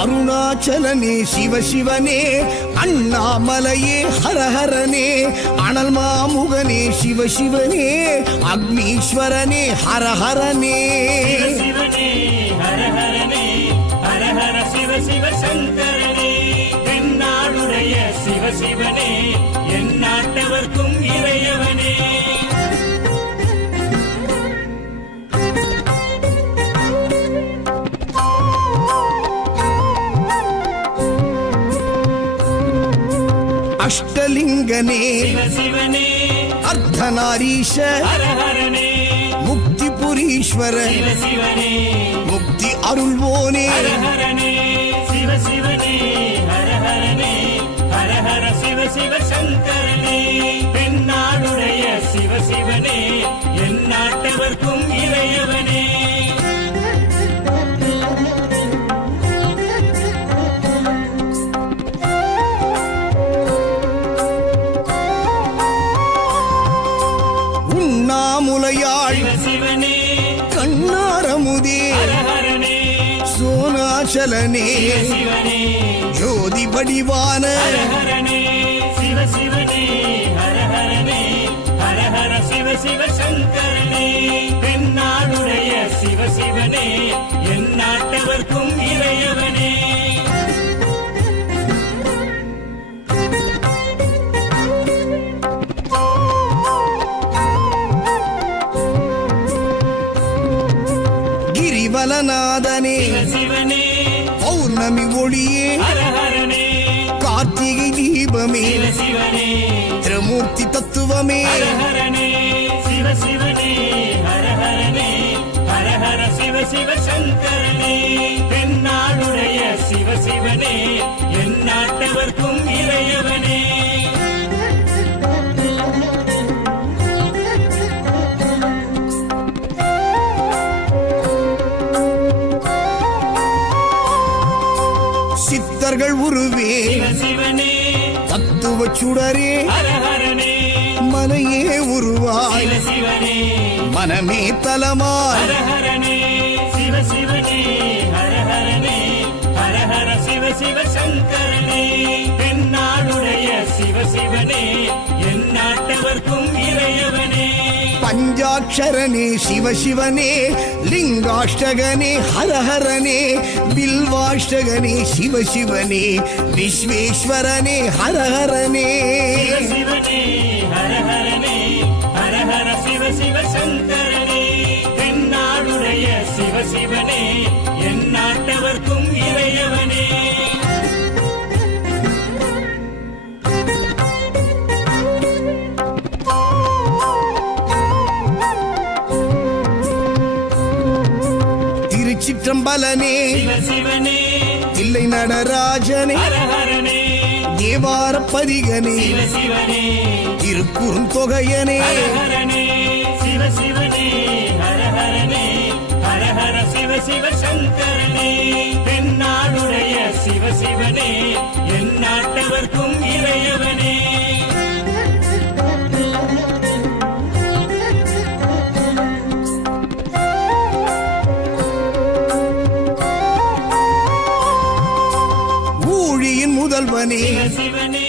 அருணாச்சலனே சிவசிவனே, அண்ணாமலையே ஹரஹரனே, அனல் மாமுகனே சிவசிவனே, அக்னீஸ்வரனே ஹரஹரனே. சிவசிவனே ஹரஹரனே, ஹரஹர சிவ சிவ சங்கரனே, தென்னாடுடைய சிவசிவனே, என் நாட்டவர்க்கும் இறையவனே. அஷ்டலிங்கனே சிவசிவனே, அர்த்தநாரீஷ ஹரஹரனே, முக்திபுரீஸ்வர சிவசிவனே, முக்தி அருள்வோனே. ஹரஹரனே சிவசிவனே, ஹரஹரனே, ஹரஹர சிவ சிவ சங்கரனே, தென்னாடுடைய சிவசிவனே, என் நாட்டவர்க்கும் இறையவனே. உண்ணாமுலையாள் சிவசிவனே, கண்ணாரமுதே ஹரஹரனே, சோனாச்சலனே சிவசிவனே, ஜோதி வடிவான ஹரஹரனே சிவசிவனே, ஹரஹரனே, ஹரஹர சிவ சிவ சங்கரனே, தென்னாடுடைய சிவசிவனே, என் நாட்டவர்க்கும் இறையவனே. கிரிவலநாதனே சிவசிவனே, பௌர்ணமி ஒளியே ஹரஹரனே, கார்த்திகை தீபமே சிவசிவனே, திரமூர்த்தி தத்துவமே. ஹரஹரனே சிவசிவனே, ஹரஹரனே, ஹரஹர சிவ சிவ சங்கரனே, தென்னாடுடைய சிவசிவனே, என் நாட்டவர்க்கும் இறையவனே. சித்தர்கள் உருவே சிவசிவனே, தத்துவ சுடரே ஹரஹரனே, மனையே உருவாய் சிவசிவனே, மனமே தலமாய். ஹரஹரனே சிவசிவனே, ஹரஹரனே, ஹரஹர சிவ சிவ சங்கரனே, தென்னாடுடைய சிவசிவனே, என் நாட்டவர்க்கும் இறையவனே. பஞ்சாட்சரனே சிவசிவனே, லிங்காஷ்டகனே ஹரஹரனே, பில்வாஷ்டகனே சிவசிவனே, விஸ்வேஸ்வரனே ஹரஹரனே. சிவசிவனே, ஹரஹரனே, ஹரஹர சிவ சிவ சங்கரனே, தென்னாடுடைய சிவசிவனே, என் நாட்டவர்க்கும் இறையவனே. திருச்சிற்றம்பலனே சிவசிவனே, தில்லை நடராஜனே, ஹரஹரனே, தேவார பதிகனே, சிவசிவனே, திருக்குறுந்தொகையனே. ஹரஹரனே சிவசிவனே, ஹரஹரனே, ஹரஹர சிவ சிவ சங்கரனே, தென்னாடுடைய சிவசிவனே, என் நாட்டவர்க்கும் இறையவனே. ஊழியின் முதல்வனே சிவசிவனே,